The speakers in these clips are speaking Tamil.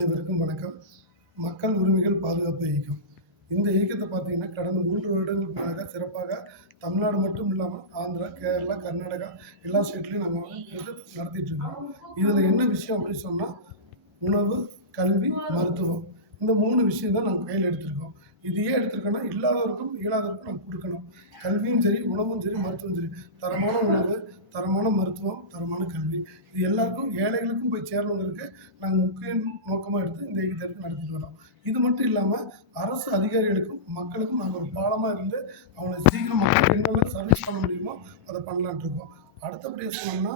அனைவருக்கும் வணக்கம். மக்கள் உரிமைகள் பாதுகாப்பு இயக்கம். இந்த இயக்கத்தை பார்த்தீங்கன்னா, கடந்த 3 வருடங்களுக்கு சிறப்பாக தமிழ்நாடு மட்டும் இல்லாமல் ஆந்திரா, கேரளா, கர்நாடகா எல்லா ஸ்டேட்லையும் நாங்கள் நடத்திட்டு இருக்கோம். இதில் என்ன விஷயம் அப்படின்னு சொன்னால், உணவு, கல்வி, மருத்துவம் இந்த 3 விஷயம் தான் நாங்கள் கையில் எடுத்திருக்கோம். இது ஏன் எடுத்திருக்கோன்னா, இல்லாதவருக்கும் இயலாதவருக்கும் நாங்கள் கொடுக்கணும். கல்வியும் சரி, உணவும் சரி, மருத்துவம் சரி, தரமான உணவு, தரமான மருத்துவம், தரமான கல்வி இது எல்லாருக்கும் ஏழைகளுக்கும் போய் சேரணுங்கிறதுக்கு நாங்கள் முக்கிய நோக்கமாக எடுத்து இந்த இயக்கத்தை எடுத்து நடத்திட்டு வரோம். இது மட்டும் இல்லாமல் அரசு அதிகாரிகளுக்கும் மக்களுக்கும் நாங்கள் ஒரு பாலமாக இருந்து அவங்களை சீக்கிரம் மக்களுக்கு என்னென்ன சர்வீஸ் பண்ண முடியுமோ அதை பண்ணலான்ட்டு இருக்கோம். அடுத்தபடியாக சொன்னோம்னா,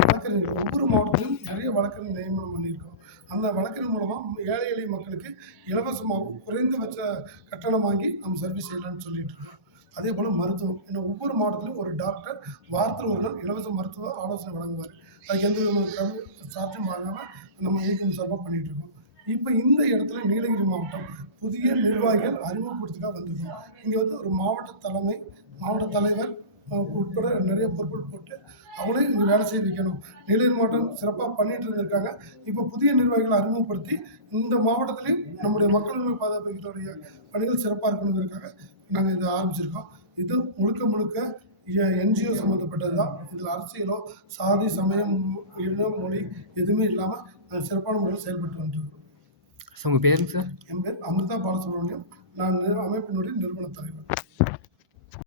வழக்கறிஞர்கள் ஒவ்வொரு மாவட்டத்திலும் நிறைய வழக்கறிஞர் நியமனம் பண்ணியிருக்கோம். அந்த வழக்கறிஞர் மூலமாக ஏழை எளிய மக்களுக்கு இலவசமாகவும் குறைந்தபட்ச கட்டணம் வாங்கி நம்ம சர்வீஸ் செய்யலாம்னு சொல்லிட்டு இருக்கோம். அதே போல் மருத்துவம் இன்னும் ஒவ்வொரு மாவட்டத்திலும் ஒரு டாக்டர் வாரத்தில் ஒரு நாள் இலவச மருத்துவ ஆலோசனை வழங்குவார். அதுக்கு எந்த விதமான சார்ஜும் வாங்காமல் நம்ம இயக்கம் சார்பாக பண்ணிகிட்டு இருக்கோம். இப்போ இந்த இடத்துல நீலகிரி மாவட்டம் புதிய நிர்வாகிகள் அறிமுகப்படுத்திக்காக வந்திருக்கோம். இங்கே வந்து ஒரு மாவட்ட தலைவர் உட்பட நிறைய பொறுப்புகள் போட்டு அவங்களே இங்கே வேலை செய்ய வைக்கணும். நீலகிரி மாவட்டம் சிறப்பாக பண்ணிட்டு இருந்திருக்காங்க. இப்போ புதிய நிர்வாகிகளை அறிமுகப்படுத்தி இந்த மாவட்டத்திலையும் நம்முடைய மக்கள் உரிமை பாதுகாப்புடைய பணிகள் சிறப்பாக இருக்கணுங்கிறதுக்காக நாங்கள் இதை ஆரம்பிச்சிருக்கோம். இது முழுக்க என்ஜிஓ சம்மந்தப்பட்டது தான். இதில் அரசியலோ சாதி சமயம் இனம் மொழி எதுவுமே இல்லாமல் நாங்கள் சிறப்பான முறையில் செயல்பட்டு வந்துருக்கோம். உங்கள் பேருங்க சார்? என் பேர் அமிர்தா பாலசுப்ரமணியம். நான் அமைப்பினுடைய நிறுவன தலைவர்.